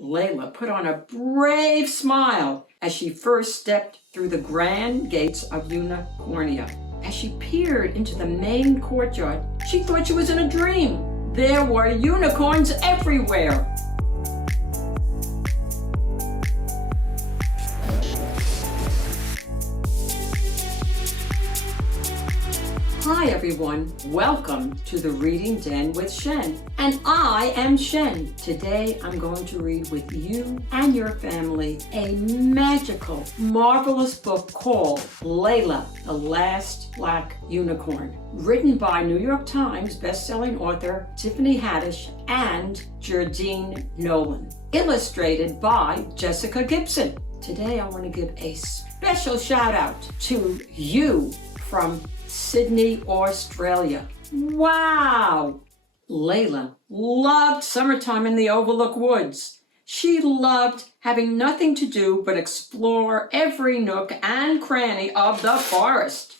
Layla put on a brave smile as she first stepped through the grand gates of Unicornia. As she peered into the main courtyard, she thought she was in a dream. There were unicorns everywhere. Hi everyone, welcome to the Reading Den with Shen. And I am Shen. Today I'm going to read with you and your family a magical, marvelous book called Layla, the Last Black Unicorn, written by New York Times bestselling author Tiffany Haddish and Jerdine Nolen, illustrated by Jessica Gibson. Today I want to give a special shout out to you from Sydney, Australia. Wow! Layla loved summertime in the Overlook Woods. She loved having nothing to do but explore every nook and cranny of the forest.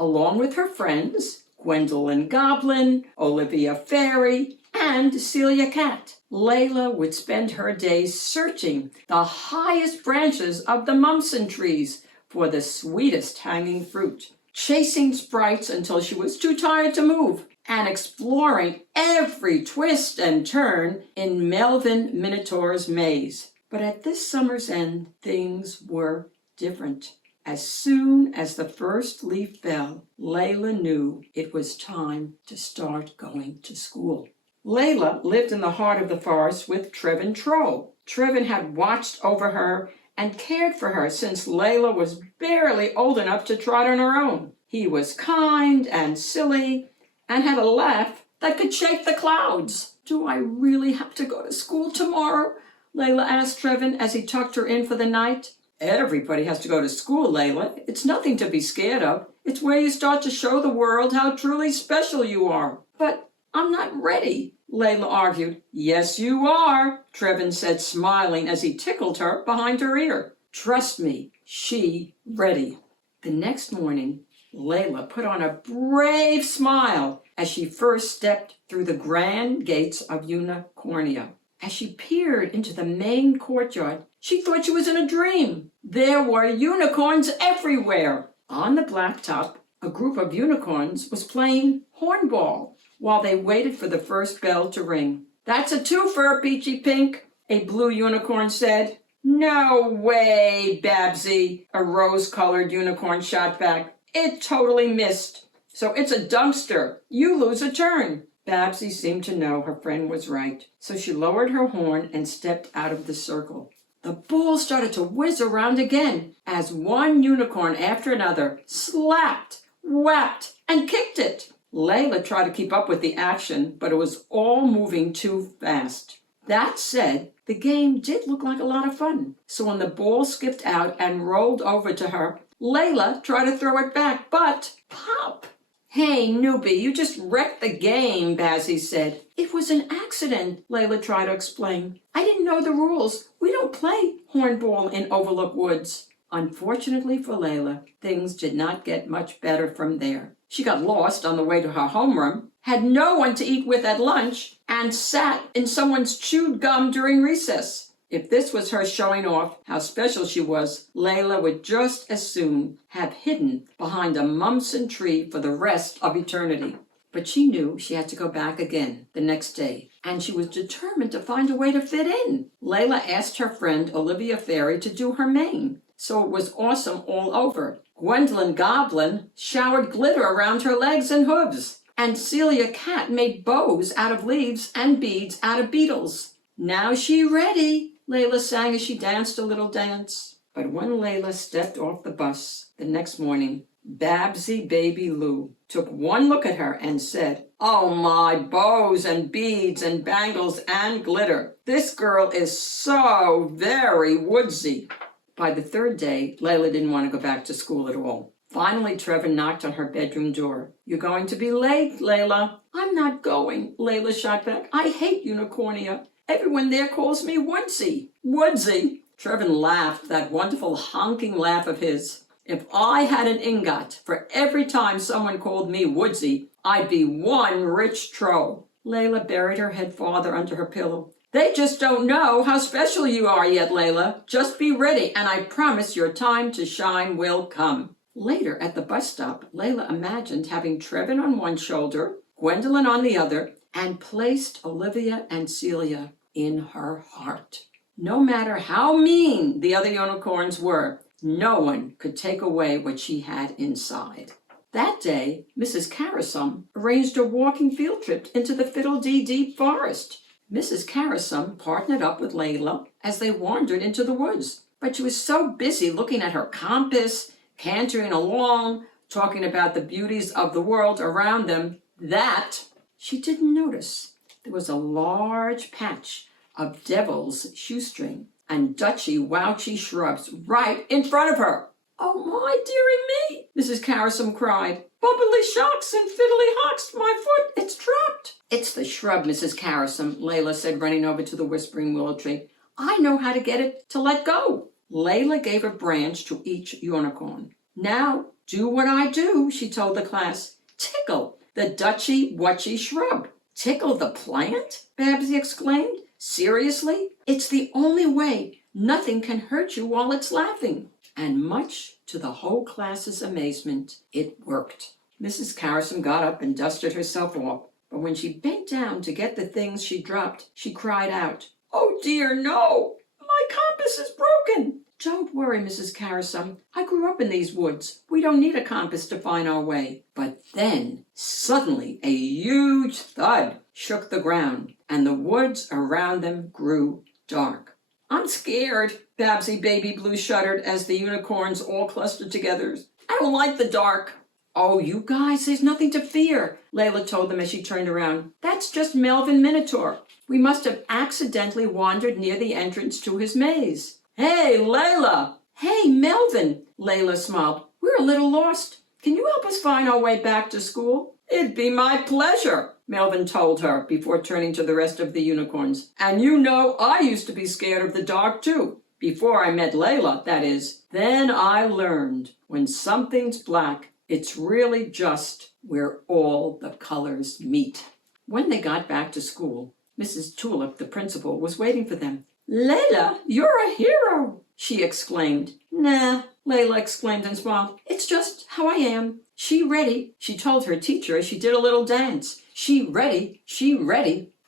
Along with her friends, Gwendolyn Goblin, Olivia Fairy, and Celia Cat, Layla would spend her days searching the highest branches of the mumson trees for the sweetest hanging fruit, chasing sprites until she was too tired to move, and exploring every twist and turn in Melvin Minotaur's maze. But at this summer's end, things were different. As soon as the first leaf fell, Layla knew it was time to start going to school. Layla lived in the heart of the forest with Trevin Troll. Trevin had watched over her and cared for her since Layla was barely old enough to trot on her own. He was kind and silly and had a laugh that could shake the clouds. "Do I really have to go to school tomorrow?" Layla asked Trevin as he tucked her in for the night. "Everybody has to go to school, Layla. It's nothing to be scared of. It's where you start to show the world how truly special you are." "But I'm not ready," Layla argued. "Yes, you are," Trevin said, smiling as he tickled her behind her ear. "Trust me, she ready." The next morning, Layla put on a brave smile as she first stepped through the grand gates of Unicornia. As she peered into the main courtyard, she thought she was in a dream. There were unicorns everywhere. On the blacktop, a group of unicorns was playing hornball while they waited for the first bell to ring. "That's a twofer, Peachy Pink," a blue unicorn said. "No way, Babsy," a rose-colored unicorn shot back. "It totally missed. So it's a dunkster. You lose a turn." Babsy seemed to know her friend was right, so she lowered her horn and stepped out of the circle. The ball started to whiz around again as one unicorn after another slapped, whacked, and kicked it. Layla tried to keep up with the action, but it was all moving too fast. That said, the game did look like a lot of fun. So when the ball skipped out and rolled over to her, Layla tried to throw it back, but pop! "Hey, newbie, you just wrecked the game," Bazzy said. "It was an accident," Layla tried to explain. "I didn't know the rules. We don't play hornball in Overlook Woods." Unfortunately for Layla, things did not get much better from there. She got lost on the way to her homeroom, had no one to eat with at lunch, and sat in someone's chewed gum during recess. If this was her showing off how special she was, Layla would just as soon have hidden behind a mumson tree for the rest of eternity. But she knew she had to go back again the next day, and she was determined to find a way to fit in. Layla asked her friend Olivia Fairy to do her mane, so it was awesome all over. Gwendolyn Goblin showered glitter around her legs and hooves, and Celia Cat made bows out of leaves and beads out of beetles. "Now she ready," Layla sang as she danced a little dance. But when Layla stepped off the bus the next morning, Babsy Baby Lou took one look at her and said, "Oh my bows and beads and bangles and glitter. This girl is so very woodsy." By the third day, Layla didn't want to go back to school at all. Finally, Trevin knocked on her bedroom door. "You're going to be late, Layla." "I'm not going," Layla shot back. "I hate Unicornia. Everyone there calls me Woodsy." "Woodsy?" Trevin laughed, that wonderful honking laugh of his. "If I had an ingot for every time someone called me Woodsy, I'd be one rich troll." Layla buried her head farther under her pillow. They just don't know how special you are yet, Layla. Just be ready, and I promise your time to shine will come. Later at the bus stop, Layla imagined having Trevin on one shoulder, Gwendolyn on the other, and placed Olivia and Celia in her heart. No matter how mean the other unicorns were, no one could take away what she had inside. That day, Mrs. Carasum arranged a walking field trip into the fiddle-dee-dee forest. Mrs. Carasum partnered up with Layla as they wandered into the woods, but she was so busy looking at her compass, cantering along, talking about the beauties of the world around them, that she didn't notice there was a large patch of devil's shoestring and Dutchy-wouchy shrubs right in front of her. "Oh, my dearie me," Mrs. Carasum cried. "Bubbly shocks and fiddly hocks, my foot, it's trapped." "It's the shrub, Mrs. Carasum," Layla said, running over to the whispering willow tree. "I know how to get it to let go." Layla gave a branch to each unicorn. "Now, do what I do," she told the class. "Tickle the Dutchy-wutchy shrub." "Tickle the plant?" Babsy exclaimed. "Seriously? It's the only way. Nothing can hurt you while it's laughing." And much to the whole class's amazement, it worked. Mrs. Carasum got up and dusted herself off, but when she bent down to get the things she dropped, she cried out, "Oh dear, no! My compass is broken!" "Don't worry, Mrs. Carasum. I grew up in these woods. We don't need a compass to find our way." But then, suddenly, a huge thud shook the ground, and the woods around them grew dark. "I'm scared," Babsy Baby Blue shuddered as the unicorns all clustered together. "I don't like the dark." "Oh, you guys, there's nothing to fear," Layla told them as she turned around. "That's just Melvin Minotaur. We must have accidentally wandered near the entrance to his maze." "Hey, Layla!" "Hey, Melvin!" Layla smiled. "We're a little lost. Can you help us find our way back to school?" "It'd be my pleasure," Melvin told her before turning to the rest of the unicorns. "And you know I used to be scared of the dark too. Before I met Layla, that is. Then I learned when something's black, it's really just where all the colors meet." When they got back to school, Mrs. Tulip, the principal, was waiting for them. "Layla, you're a hero!" she exclaimed. "Nah," Layla exclaimed and smiled. "It's just how I am. She ready," she told her teacher as she did a little dance. She ready,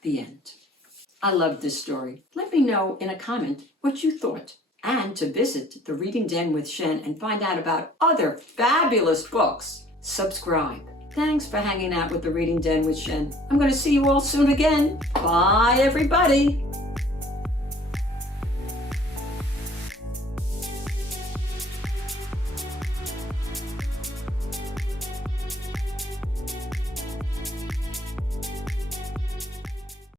the end. I love this story. Let me know in a comment what you thought. And to visit the Reading Den with Shen and find out about other fabulous books, subscribe. Thanks for hanging out with the Reading Den with Shen. I'm going to see you all soon again. Bye, everybody.